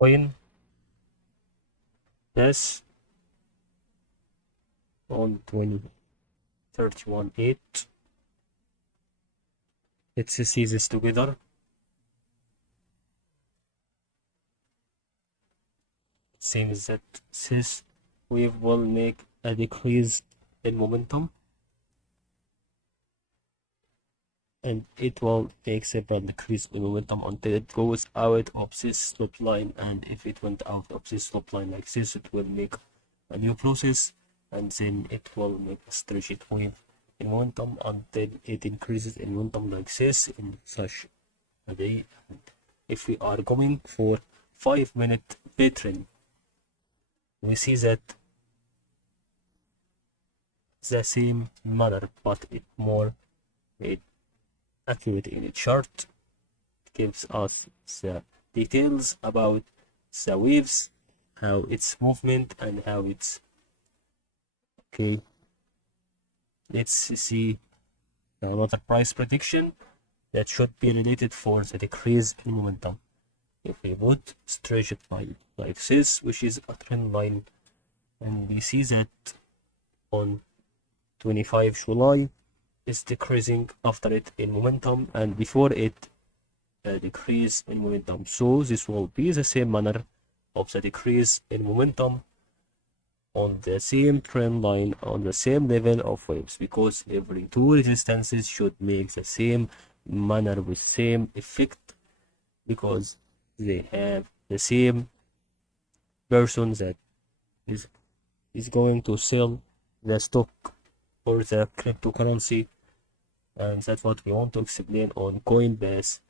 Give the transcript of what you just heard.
Coinbase on 2031.8. Let's see this together. Seems that this wave will make a decrease in momentum, and it will make several decrease in momentum until it goes out of this slope line. And if it went out of this slope line like this, it will make a new process, and then it will make a straight wave in momentum until it increases in momentum like this in such a day. And if we are going for 5-minute pattern, we see that the same manner, but it more accurate in a chart. It gives us the details about the waves, how its movement, and how it's okay. Let's see another price prediction that should be related for the decrease in momentum. If we put straight line like this, which is a trend line, and we see that on 25 July is decreasing after it in momentum, and before it decrease in momentum. So this will be the same manner of the decrease in momentum on the same trend line, on the same level of waves, because every two resistances should make the same manner with same effect, because they have the same person that is going to sell the stock or the cryptocurrency. And that's what we want to explain on Coinbase